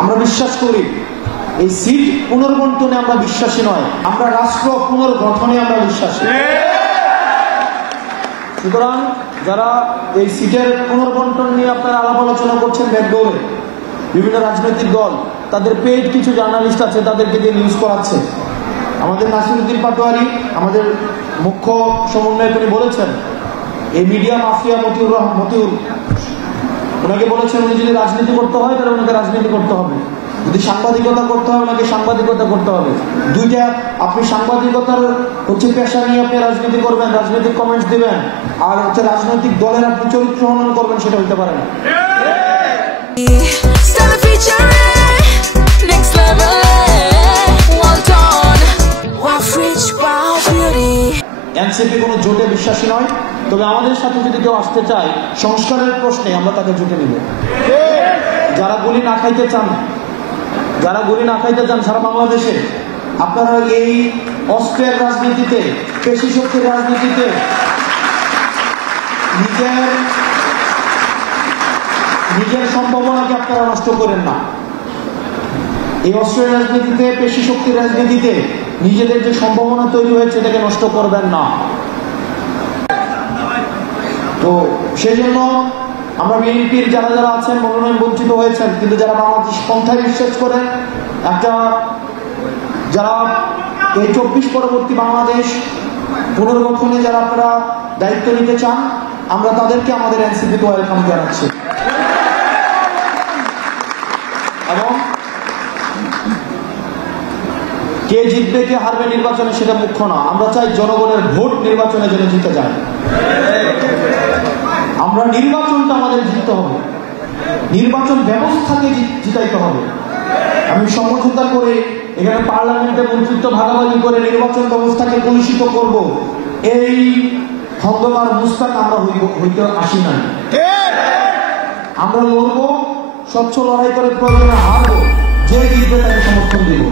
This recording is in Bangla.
আমরা বিশ্বাস করি এই সিট পুনর্বন্টনে আমরা বিশ্বাসী নয়, আমরা রাষ্ট্র পুনর্গঠনে আমরা বিশ্বাসী। সুতরাং যারা এই সিটের পুনর্বন্টন নিয়ে আপনারা আলাপ আলোচনা করছেন ব্যাকডোরে, বিভিন্ন রাজনৈতিক দল তাদের পেইড কিছু জার্নালিস্ট আছে, তাদেরকে দিয়ে নিউজ করাচ্ছে। আমাদের নাসিরউদ্দিন পাটোয়ারি, আমাদের মুখ্য সমন্বয়ক, উনি বলেছেন এই মিডিয়া মাফিয়া মতিউর ওনাকে বলেছেন উনি যদি রাজনীতি করতে হয় তাহলে ওনাকে রাজনীতি করতে হবে, যদি সাংবাদিকতা করতে হয় ওনাকে সাংবাদিকতা করতে হবে। দুইটা, আপনি সাংবাদিকতার পেশা নিয়ে আপনি রাজনীতি করবেন, রাজনৈতিক কমেন্টস দিবেন, আর রাজনৈতিক দলের আপনি চরিত্র হনন করবেন, সেটা হইতে পারে না। এনসিপি কোনো জোটে বিশ্বাসী নয়, তবে আমাদের সাথে যদি কেউ আসতে চায় সংস্কারের প্রশ্নে আমরা তাকে জোটে নিব। যারা গুলি না খাইতে চান, সারা বাংলাদেশে, আপনারা এই অস্ত্রের রাজনীতিতে, পেশি শক্তির রাজনীতিতে নিজের সম্ভাবনাকে আপনারা নষ্ট করেন না। এই অস্ত্রের রাজনীতিতে, পেশি শক্তির রাজনীতিতে নিজেদের যে সম্ভাবনা তৈরি হয়েছে এটাকে নষ্ট করবেন না। তো সেই জন্য আমরা বিএনপির যারা যারা আছেন, মনোনয়ন বঞ্চিত হয়েছেন, কিন্তু যারা বাংলাদেশ পন্থায় বিশ্বাস করেন, যারা এই 24 পরবর্তী বাংলাদেশ পুনর্গঠনে যারা আপনারা দায়িত্ব নিতে চান, আমরা তাদেরকে আমাদের এনসিপিতে ওয়েলকাম জানাচ্ছি। এবং কে জিতবে কে হারবে নির্বাচনে সেটা মুখ্য না, আমরা চাই জনগণের ভোট নির্বাচনে যেন জিতে যায়। আমরা নির্বাচনটা আমাদের জিততে হবে, নির্বাচন ব্যবস্থাকে জিতাইতে হবে। আমি সমঝোতা করে এখানে পার্লামেন্টে মন্ত্রিত্ব ভাগাভাগি করে নির্বাচন ব্যবস্থাকে কলুষিত করব, এই খন্দকার মুস্তাক আমরা হইতে আসি না। আমরা লড়বো, স্বচ্ছ লড়াই করে প্রয়োজনে হারবো, যে জিতবে তাকে সমর্থন দিব।